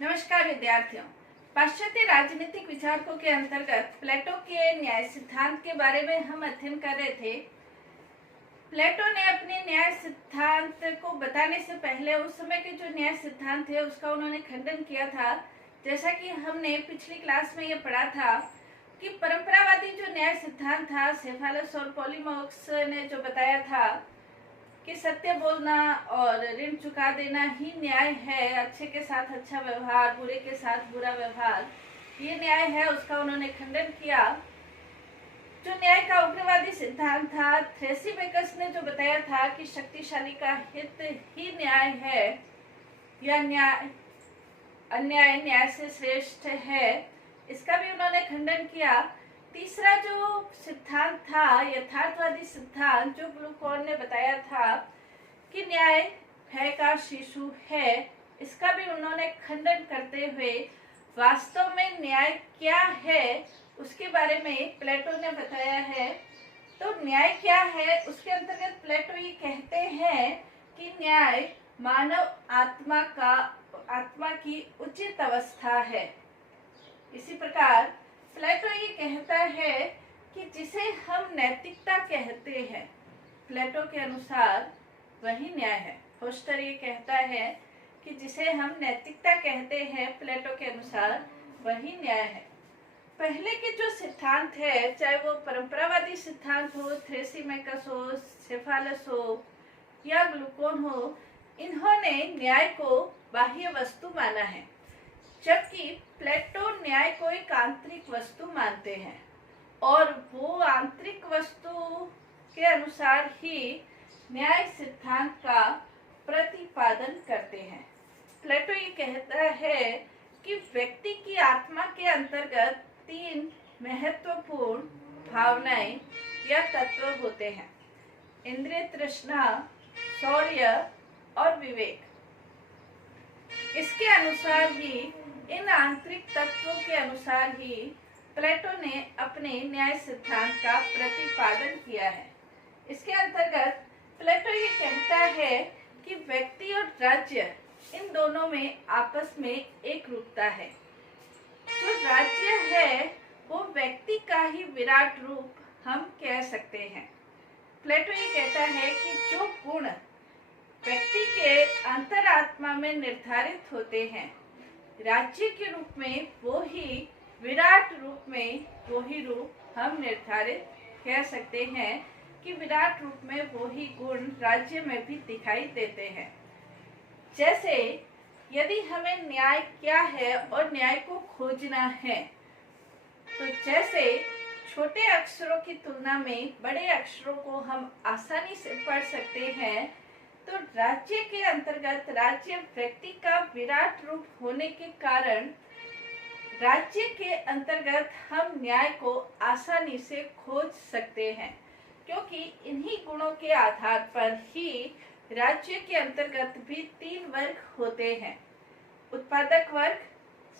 नमस्कार विद्यार्थियों। पाश्चात्य राजनीतिक विचारकों के अंतर्गत प्लेटो के न्याय सिद्धांत के बारे में हम अध्ययन कर रहे थे। प्लेटो ने अपने न्याय सिद्धांत को बताने से पहले उस समय के जो न्याय सिद्धांत थे उसका उन्होंने खंडन किया था। जैसा कि हमने पिछली क्लास में ये पढ़ा था कि परंपरावादी जो न्याय सिद्धांत था, सेफालस और पॉलीमोक्स ने जो बताया था कि सत्य बोलना और ऋण चुका देना ही न्याय है, अच्छे के साथ अच्छा व्यवहार, बुरे के साथ बुरा व्यवहार, ये न्याय है, उसका उन्होंने खंडन किया। जो न्याय का उग्रवादी सिद्धांत था, थ्रेसीमेकस ने जो बताया था कि शक्तिशाली का हित ही न्याय है या अन्याय न्याय से श्रेष्ठ है, इसका भी उन्होंने खंडन किया। तीसरा जो सिद्धांत था, यथार्थवादी सिद्धांत, जो ग्लूकोन ने बताया था कि न्याय भय का शिशु है, इसका भी उन्होंने खंडन करते हुए वास्तव में न्याय क्या है उसके बारे में प्लेटो ने बताया है। तो न्याय क्या है, उसके अंतर्गत प्लेटो ये कहते हैं कि न्याय मानव आत्मा की उचित अवस्था है। इसी प्रकार प्लेटो ये कहता है कि जिसे हम नैतिकता कहते हैं, प्लेटो के अनुसार वही न्याय है। फोस्टर ये कहता है कि जिसे हम नैतिकता कहते हैं, प्लेटो के अनुसार वही न्याय है। पहले के जो सिद्धांत है, चाहे वो परंपरावादी सिद्धांत हो, थ्रेसीमेकस हो, सेफालस हो या ग्लूकोन हो, इन्होंने न्याय को बाह्य वस्तु माना है, जबकि प्लेटो न्याय को एक आंतरिक वस्तु मानते हैं और वो आंतरिक वस्तु के अनुसार ही न्याय सिद्धांत का प्रतिपादन करते हैं। प्लेटो ये कहता है कि व्यक्ति की आत्मा के अंतर्गत 3 महत्वपूर्ण भावनाएं या तत्व होते हैं: इंद्रिय तृष्णा, शौर्य और विवेक। इसके अनुसार ही, इन आंतरिक तत्वों के अनुसार ही प्लेटो ने अपने न्याय सिद्धांत का प्रतिपादन किया है। इसके अंतर्गत प्लेटो ये कहता है कि व्यक्ति और राज्य, इन दोनों में आपस में एक रूपता है। जो राज्य है वो व्यक्ति का ही विराट रूप हम कह सकते हैं। प्लेटो ये कहता है कि जो गुण व्यक्ति के अंतरात्मा में निर्धारित होते हैं, राज्य के रूप में वो ही, विराट रूप में वो ही रूप हम निर्धारित कह सकते हैं कि विराट रूप में वो ही गुण राज्य में भी दिखाई देते हैं। जैसे यदि हमें न्याय क्या है और न्याय को खोजना है, तो जैसे छोटे अक्षरों की तुलना में बड़े अक्षरों को हम आसानी से पढ़ सकते हैं, तो राज्य के अंतर्गत, राज्य व्यक्ति का विराट रूप होने के कारण राज्य के अंतर्गत हम न्याय को आसानी से खोज सकते हैं, क्योंकि इन्हीं गुणों के आधार पर ही राज्य के अंतर्गत भी 3 वर्ग होते हैं: उत्पादक वर्ग,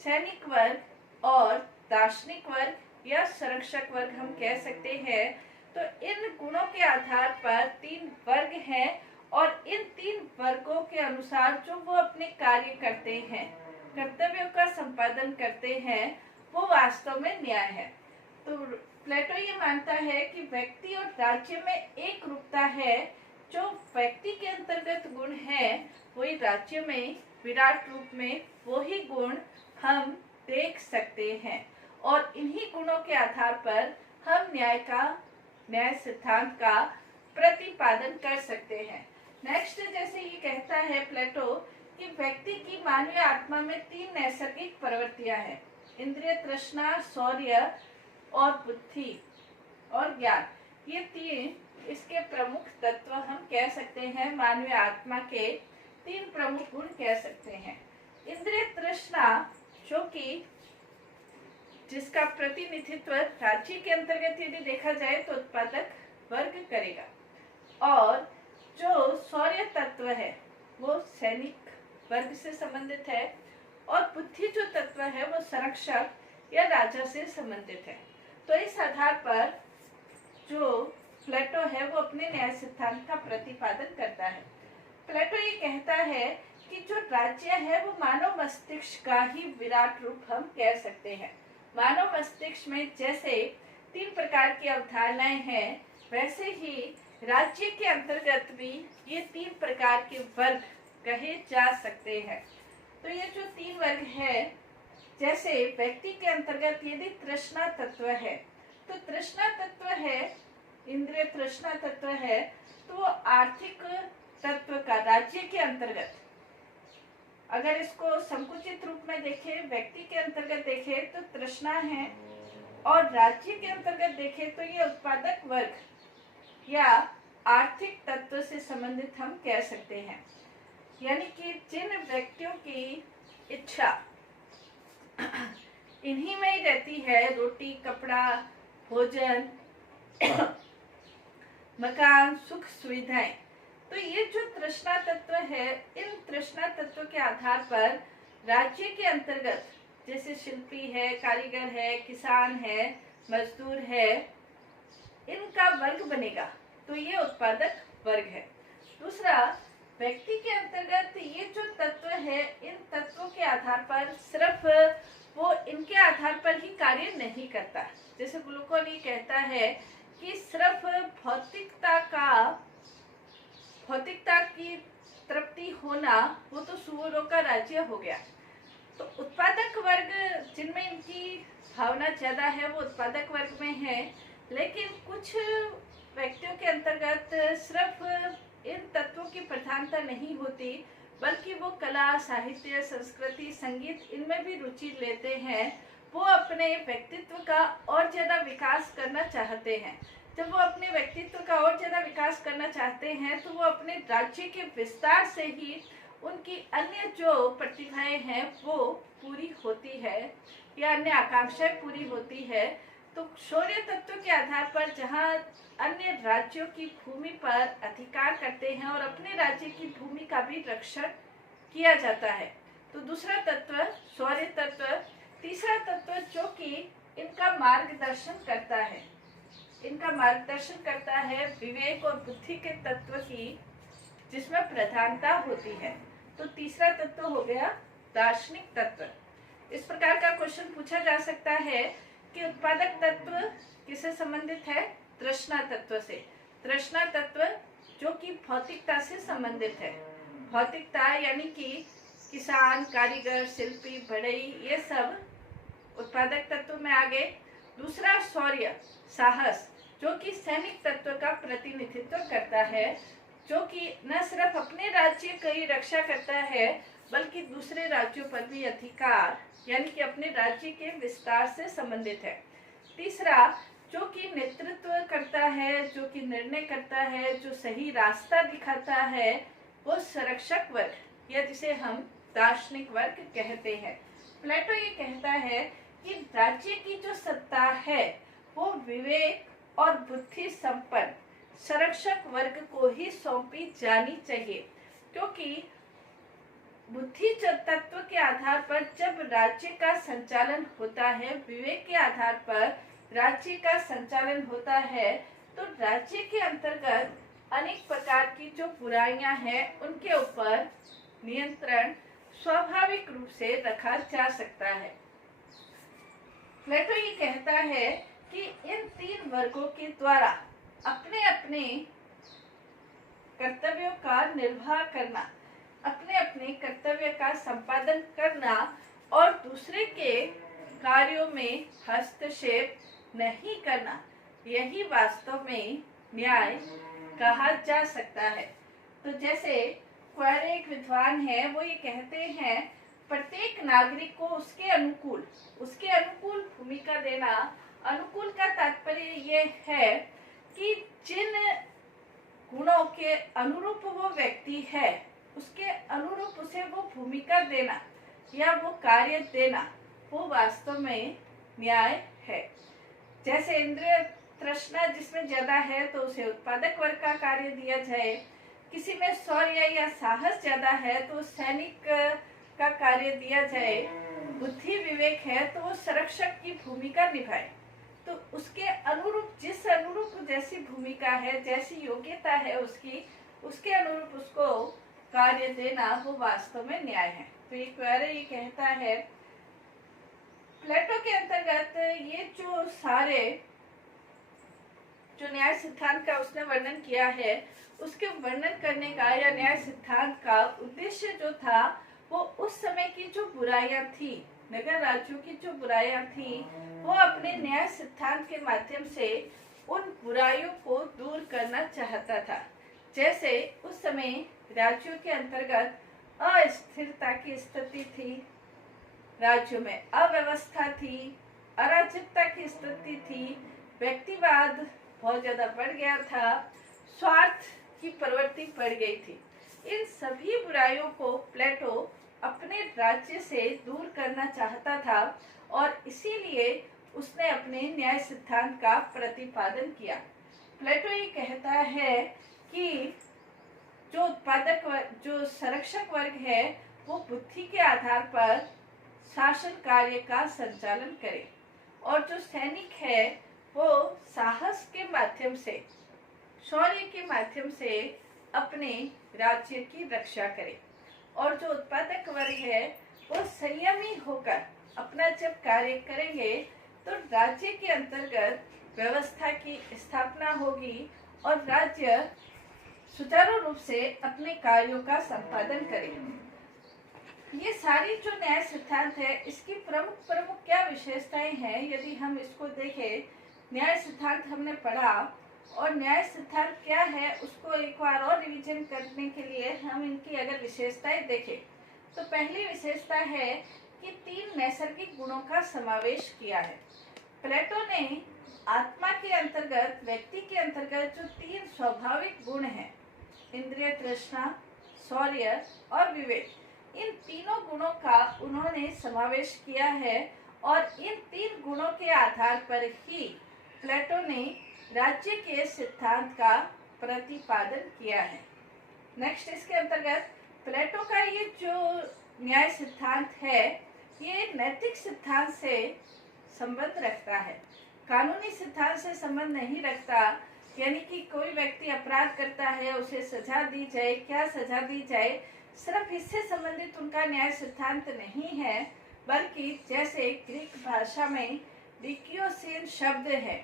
सैनिक वर्ग और दार्शनिक वर्ग या संरक्षक वर्ग हम कह सकते हैं। तो इन गुणों के आधार पर 3 वर्ग हैं और इन 3 वर्गों के अनुसार जो वो अपने कार्य करते हैं, कर्तव्यों का संपादन करते हैं, वो वास्तव में न्याय है। तो प्लेटो ये मानता है कि व्यक्ति और राज्य में एक रूपता है। जो व्यक्ति के अंतर्गत गुण है, वही राज्य में विराट रूप में वही गुण हम देख सकते हैं और इन्हीं गुणों के आधार पर हम न्याय सिद्धांत का प्रतिपादन कर सकते हैं। नेक्स्ट, जैसे ये कहता है प्लेटो कि व्यक्ति की मानवीय आत्मा में 3 नैसर्गिक प्रवृत्तियां हैं: इंद्रिय तृष्णा, शौर्य और बुद्धि और ज्ञान। ये 3 इसके प्रमुख तत्व हम कह सकते हैं, मानवीय आत्मा के 3 प्रमुख गुण कह सकते हैं। इंद्रिय तृष्णा, जो कि जिसका प्रतिनिधित्व राज्य के अंतर्गत यदि देखा जाए तो उत्पादक वर्ग करेगा, और जो शौर्य तत्व है वो सैनिक वर्ग से संबंधित है, और बुद्धि जो तत्व है वो संरक्षक या राजा से संबंधित है। तो इस आधार पर जो प्लेटो है वो अपने न्याय सिद्धांत का प्रतिपादन करता है। प्लेटो ये कहता है कि जो राज्य है वो मानव मस्तिष्क का ही विराट रूप हम कह सकते हैं। मानव मस्तिष्क में जैसे 3 प्रकार की अवधारणाएं हैं, वैसे ही राज्य के अंतर्गत भी ये 3 प्रकार के वर्ग कहे जा सकते हैं। तो ये जो 3 वर्ग है, जैसे व्यक्ति के अंतर्गत यदि तृष्णा तत्व है, तो तृष्णा तत्व है, इंद्रिय तृष्णा तत्व है, तो वो आर्थिक तत्व का राज्य के अंतर्गत, अगर इसको संकुचित रूप में देखें, व्यक्ति के अंतर्गत देखें तो तृष्णा है, और राज्य के अंतर्गत देखें तो ये उत्पादक वर्ग या आर्थिक तत्व से संबंधित हम कह सकते हैं। यानी कि जिन व्यक्तियों की इच्छा इन्हीं में ही रहती है, रोटी, कपड़ा, भोजन, मकान, सुख सुविधाएं, तो ये जो तृष्णा तत्व है, इन तृष्णा तत्व के आधार पर राज्य के अंतर्गत जैसे शिल्पी है, कारीगर है, किसान है, मजदूर है, इनका वर्ग बनेगा, तो ये उत्पादक वर्ग है। दूसरा, व्यक्ति के अंतर्गत ये जो तत्व है, इन तत्वों के आधार पर सिर्फ वो इनके आधार पर ही कार्य नहीं करता। जैसे ग्लूकोन ये कहता है कि सिर्फ भौतिकता की तृप्ति होना वो तो सुअरों का राज्य हो गया। तो उत्पादक वर्ग जिनमें इनकी भावना ज्यादा है वो उत्पादक वर्ग में है, लेकिन कुछ व्यक्तियों के अंतर्गत सिर्फ इन तत्वों की प्रधानता नहीं होती, बल्कि वो कला, साहित्य, संस्कृति, संगीत, इनमें भी रुचि लेते हैं। वो अपने व्यक्तित्व का और ज्यादा विकास करना चाहते हैं। जब वो अपने व्यक्तित्व का और ज्यादा विकास करना चाहते हैं तो वो अपने राज्य के विस्तार से ही उनकी अन्य जो प्रतिभाएं हैं वो पूरी होती है या अन्य आकांक्षाएं पूरी होती है। तो शौर्य तत्व के आधार पर जहाँ अन्य राज्यों की भूमि पर अधिकार करते हैं और अपने राज्य की भूमि का भी रक्षण किया जाता है। तो दूसरा तत्व शौर्य तत्व। तीसरा तत्व जो कि इनका मार्गदर्शन करता है विवेक और बुद्धि के तत्व की, जिसमें प्रधानता होती है। तो तीसरा तत्व हो गया दार्शनिक तत्व। इस प्रकार का क्वेश्चन पूछा जा सकता है कि उत्पादक तत्व किससे संबंधित है? तृष्णा तत्व से। तृष्णा तत्व जो कि भौतिकता से संबंधित है। भौतिकता यानी कि किसान, कारीगर, शिल्पी, बढ़ई, ये सब उत्पादक तत्व में आ गए। दूसरा शौर्य, साहस, जो कि सैनिक तत्व का प्रतिनिधित्व करता है, जो कि न सिर्फ अपने राज्य की रक्षा करता है बल्कि दूसरे राज्यों पर भी अधिकार यानी कि अपने राज्य के विस्तार से संबंधित है। तीसरा, जो कि नेतृत्व करता है, जो कि निर्णय करता है, जो सही रास्ता दिखाता है, वो संरक्षक वर्ग या जिसे हम दार्शनिक वर्ग कहते हैं। प्लेटो ये कहता है कि राज्य की जो सत्ता है वो विवेक और बुद्धि संपन्न संरक्षक वर्ग को ही सौंपी जानी चाहिए, क्योंकि बुद्धि तत्व के आधार पर जब राज्य का संचालन होता है, विवेक के आधार पर राज्य का संचालन होता है, तो राज्य के अंतर्गत अनेक प्रकार की जो बुराइयां हैं उनके ऊपर नियंत्रण स्वाभाविक रूप से रखा जा सकता है। प्लेटो ये कहता है कि इन 3 वर्गों के द्वारा अपने अपने कर्तव्यों का निर्वाह करना, अपने अपने कर्तव्य का संपादन करना और दूसरे के कार्यों में हस्तक्षेप नहीं करना, यही वास्तव में न्याय कहा जा सकता है। तो जैसे क्वेरे एक विद्वान है, वो ये कहते हैं प्रत्येक नागरिक को उसके अनुकूल भूमिका देना। अनुकूल का तात्पर्य ये है कि जिन गुणों के अनुरूप वो व्यक्ति है उसके अनुरूप उसे वो भूमिका देना या वो कार्य देना, वो वास्तव में न्याय है। जैसे इंद्रिय तृष्णा जिसमें ज्यादा है तो उसे उत्पादक वर्ग का कार्य दिया जाए, किसी में शौर्य या साहस ज्यादा है तो सैनिक का कार्य दिया जाए, बुद्धि विवेक है तो वो संरक्षक की भूमिका निभाए। तो उसके अनुरूप जैसी भूमिका है, जैसी योग्यता है उसकी, उसके अनुरूप उसको कार्य देना वो वास्तव में न्याय है। तो ये क्वेरी ये कहता है, प्लेटो के अंतर्गत ये जो सारे जो न्याय सिद्धांत का उसने वर्णन किया है, उसके वर्णन करने का या न्याय सिद्धांत का उद्देश्य जो था वो उस समय की जो बुराइयां थी, नगर राज्यों की जो बुराइयां थी, वो अपने न्याय सिद्धांत के माध्यम से उन बुराइयों को दूर करना चाहता था। जैसे उस समय राज्यों के अंतर्गत अस्थिरता की स्थिति थी, राज्यों में अव्यवस्था थी, अराजकता की स्थिति थी, व्यक्तिवाद बहुत ज्यादा बढ़ गया था, स्वार्थ की प्रवृत्ति बढ़ गई थी। इन सभी बुराइयों को प्लेटो अपने राज्य से दूर करना चाहता था और इसीलिए उसने अपने न्याय सिद्धांत का प्रतिपादन किया। प्लेटो ये कहता है कि जो उत्पादक वर्ग, जो संरक्षक वर्ग है, वो बुद्धि के आधार पर शासन कार्य का संचालन करे और जो सैनिक है वो साहस के माध्यम से, शौर्य के माध्यम से अपने राज्य की रक्षा करे और जो उत्पादक वर्ग है वो संयमी होकर अपना जब कार्य करेंगे तो राज्य के अंतर्गत व्यवस्था की स्थापना होगी और राज्य सुचारू रूप से अपने कार्यों का संपादन करेगा। ये सारी जो न्याय सिद्धांत है, इसकी प्रमुख प्रमुख क्या विशेषताएं हैं, यदि हम इसको देखें, न्याय सिद्धांत हमने पढ़ा और न्याय सिद्धांत क्या है उसको एक बार और रिवीजन करने के लिए हम इनकी अगर विशेषताएं देखें तो पहली विशेषता है कि 3 नैसर्गिक गुणों का समावेश किया है। प्लेटो ने आत्मा के अंतर्गत, व्यक्ति के अंतर्गत जो 3 स्वाभाविक गुण हैं, इंद्रिय तृष्णा, शौर्य और विवेक, इन तीनों गुणों का उन्होंने समावेश किया है और इन 3 गुणों के आधार पर ही प्लेटो ने राज्य के सिद्धांत का प्रतिपादन किया है। नेक्स्ट, इसके अंतर्गत प्लेटो का ये जो न्याय सिद्धांत है, ये नैतिक सिद्धांत से संबंध रखता है, कानूनी सिद्धांत से संबंध नहीं रखता। यानी कि कोई व्यक्ति अपराध करता है, उसे सजा दी जाए, क्या सजा दी जाए, सिर्फ इससे संबंधित उनका न्याय सिद्धांत नहीं है, बल्कि जैसे ग्रीक भाषा में डिकियोसिन शब्द है,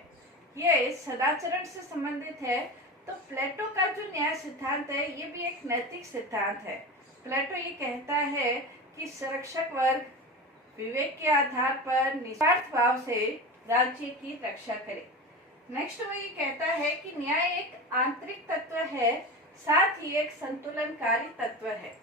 ये सदाचरण से संबंधित है। तो प्लेटो का जो न्याय सिद्धांत है ये भी एक नैतिक सिद्धांत है। प्लेटो ये कहता है कि संरक्षक वर्ग विवेक के आधार पर निस्वार्थ भाव से राज्य की रक्षा करे। नेक्स्ट, वो ये कहता है कि न्याय एक आंतरिक तत्व है, साथ ही एक संतुलनकारी तत्व है।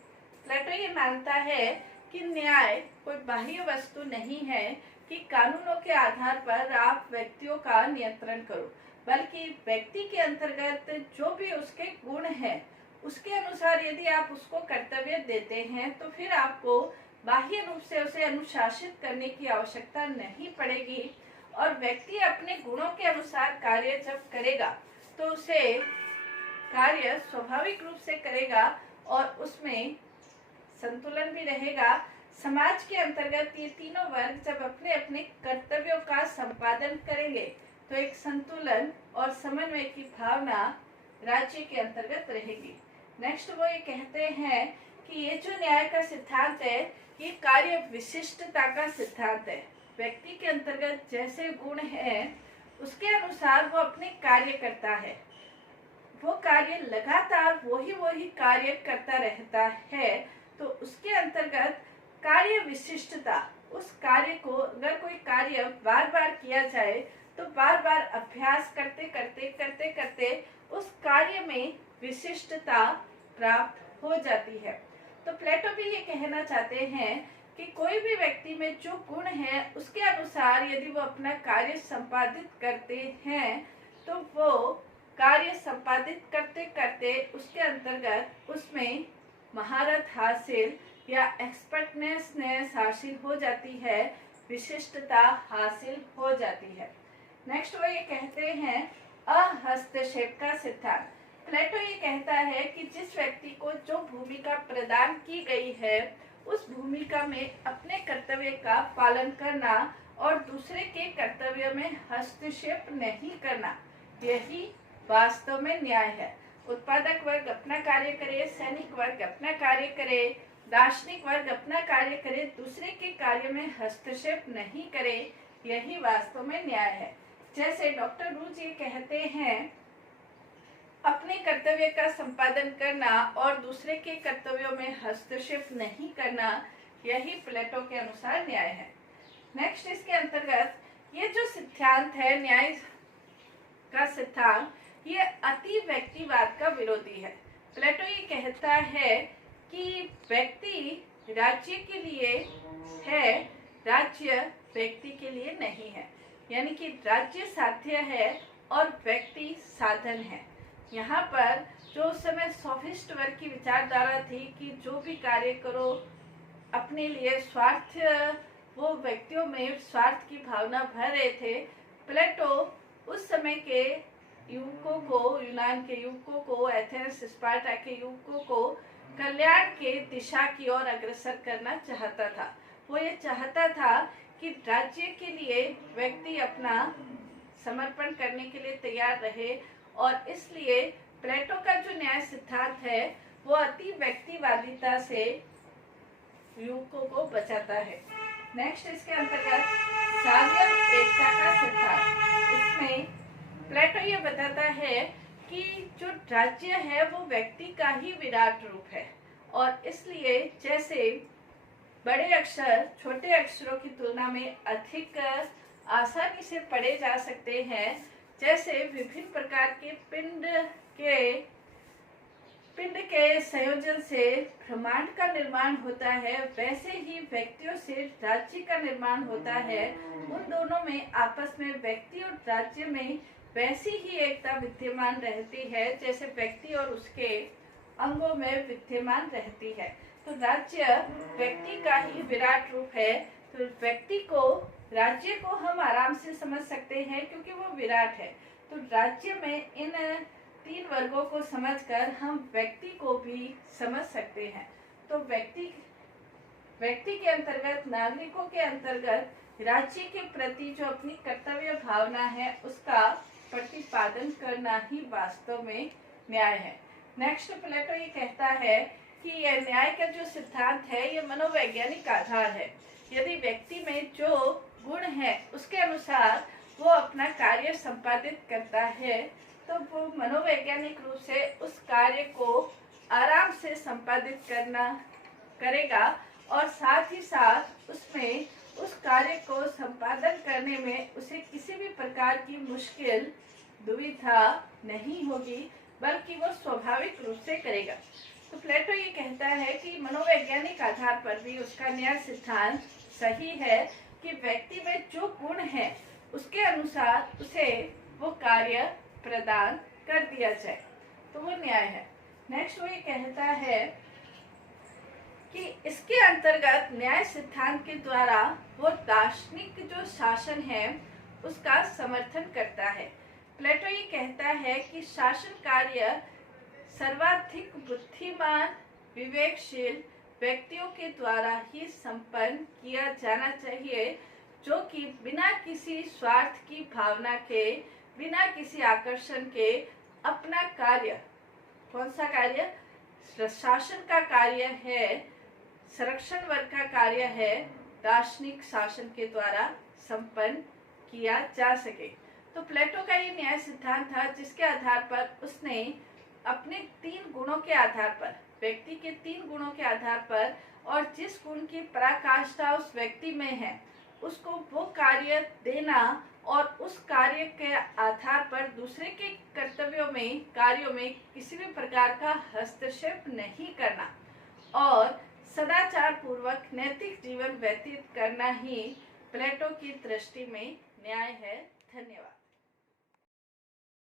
प्लेटो ये मानता है कि न्याय कोई बाह्य वस्तु नहीं है कि कानूनों के आधार पर आप व्यक्तियों का नियंत्रण करो, बल्कि व्यक्ति के अंतर्गत जो भी उसके गुण हैं उसके अनुसार यदि आप उसको कर्तव्य देते हैं तो फिर आपको बाह्य रूप से उसे अनुशासित करने की आवश्यकता नहीं पड़ेगी और व्यक्ति अपने गुणों के अनुसार कार्य जब करेगा तो उसे कार्य स्वाभाविक रूप से करेगा और उसमें संतुलन भी रहेगा। समाज के अंतर्गत ये तीनों वर्ग जब अपने अपने कर्तव्यों का संपादन करेंगे तो एक संतुलन और समन्वय की भावना राज्य के अंतर्गत रहेगी। नेक्स्ट, वो ये कहते हैं कि ये जो न्याय का सिद्धांत है ये कार्य विशिष्टता का सिद्धांत है। व्यक्ति के अंतर्गत जैसे गुण है उसके अनुसार वो अपने कार्य करता है, वो कार्य लगातार वही कार्य करता रहता है। तो उसके अंतर्गत कार्य विशिष्टता, उस कार्य को अगर कोई कार्य बार बार किया जाए तो बार बार अभ्यास करते करते उस कार्य में विशिष्टता प्राप्त हो जाती है। तो प्लेटो भी ये कहना चाहते हैं कि कोई भी व्यक्ति में जो गुण है उसके अनुसार यदि वो अपना कार्य संपादित करते हैं तो वो कार्य संपादित करते करते उसके अंतर्गत उसमें महारत हासिल या एक्सपर्टनेस हासिल हो जाती है, विशिष्टता हासिल हो जाती है। नेक्स्ट, वो ये कहते हैं अहस्तक्षेप का सिद्धांत। प्लेटो ये कहता है कि जिस व्यक्ति को जो भूमिका प्रदान की गई है उस भूमिका में अपने कर्तव्य का पालन करना और दूसरे के कर्तव्य में हस्तक्षेप नहीं करना, यही वास्तव में न्याय है। उत्पादक वर्ग अपना कार्य करे, सैनिक वर्ग अपना कार्य करे, दार्शनिक वर्ग अपना कार्य करे, दूसरे के कार्य में हस्तक्षेप नहीं करे, यही वास्तव में न्याय है। जैसे डॉक्टर रूज ये कहते हैं, अपने कर्तव्य का संपादन करना और दूसरे के कर्तव्यों में हस्तक्षेप नहीं करना, यही प्लेटो के अनुसार न्याय है। नेक्स्ट इसके अंतर्गत ये जो सिद्धांत है न्याय का सिद्धांत, ये अति व्यक्तिवाद का विरोधी है। प्लेटो ये कहता है कि व्यक्ति राज्य के लिए है, राज्य व्यक्ति के लिए नहीं है। यानी कि राज्य साध्य है और व्यक्ति साधन है। यहाँ पर जो उस समय सोफिस्ट वर्ग की विचारधारा थी कि जो भी कार्य करो अपने लिए, स्वार्थ, वो व्यक्तियों में स्वार्थ की भावना भर रहे थे। प्लेटो उस समय के युवकों को, यूनान के युवकों को, एथेंस स्पार्टा के युवकों को कल्याण के दिशा की ओर अग्रसर करना चाहता था। वो ये चाहता था कि राज्य के लिए व्यक्ति अपना समर्पण करने के लिए तैयार रहे, और इसलिए प्लेटो का जो न्याय सिद्धांत है वो अति व्यक्तिवादिता से युवकों को बचाता है। नेक्स्ट इसके अंतर्गत साम्यम एकता का सिद्धांत, इसमें प्लेटो ये बताता है कि जो राज्य है वो व्यक्ति का ही विराट रूप है, और इसलिए जैसे बड़े अक्षर छोटे अक्षरों की तुलना में अधिक आसानी से पढ़े जा सकते हैं, जैसे विभिन्न प्रकार के पिंड के संयोजन से ब्रह्मांड का निर्माण होता है, वैसे ही व्यक्तियों से राज्य का निर्माण होता है। उन दोनों में आपस में व्यक्ति और राज्य में वैसी ही एकता विद्यमान रहती है जैसे व्यक्ति और उसके अंगों में विद्यमान रहती है। तो राज्य व्यक्ति का ही विराट रूप है। तो व्यक्ति को, राज्य को हम आराम से समझ सकते हैं क्योंकि वो विराट है। तो राज्य में इन तीन वर्गों को समझकर हम व्यक्ति को भी समझ सकते हैं। तो व्यक्ति के अंतर्गत, नागरिकों के अंतर्गत राज्य के प्रति जो अपनी कर्तव्य भावना है उसका प्रतिपादन करना ही वास्तव में न्याय है। नेक्स्ट प्लेटो ये कहता है कि यह न्याय का जो सिद्धांत है ये मनोवैज्ञानिक आधार है। यदि व्यक्ति में जो गुण है उसके अनुसार वो अपना कार्य संपादित करता है तो वो मनोवैज्ञानिक रूप से उस कार्य को आराम से संपादित करेगा, और साथ ही साथ उसमें उस कार्य को संपादन करने में उसे किसी भी प्रकार की मुश्किल, दुविधा नहीं होगी, बल्कि वो स्वाभाविक रूप से करेगा। तो प्लेटो ये कहता है कि मनोवैज्ञानिक आधार पर भी उसका न्याय सिद्धांत सही है कि व्यक्ति में जो गुण है उसके अनुसार उसे वो कार्य प्रदान कर दिया जाए, तो वो न्याय है। नेक्स्ट वो ये कहता है कि इसके अंतर्गत न्याय सिद्धांत के द्वारा वो दार्शनिक जो शासन है उसका समर्थन करता है। प्लेटो ये कहता है कि शासन कार्य सर्वाधिक बुद्धिमान, विवेकशील व्यक्तियों के द्वारा ही संपन्न किया जाना चाहिए, जो कि बिना किसी स्वार्थ की भावना के, बिना किसी आकर्षण के अपना कार्य, कौन सा कार्य, शासन का कार्य है, संरक्षण वर्ग का कार्य है, दार्शनिक शासन के द्वारा संपन्न किया जा सके। तो प्लेटो का ये न्याय सिद्धांत था जिसके आधार पर उसने अपने तीन गुणों के आधार पर, व्यक्ति के तीन गुणों के आधार पर, और जिस गुण की पराकाष्ठा उस व्यक्ति में है उसको वो कार्य देना, और उस कार्य के आधार पर दूसरे के कर्तव्यों में, कार्यों में किसी भी प्रकार का हस्तक्षेप नहीं करना, और सदाचार पूर्वक नैतिक जीवन व्यतीत करना ही प्लेटो की दृष्टि में न्याय है। धन्यवाद।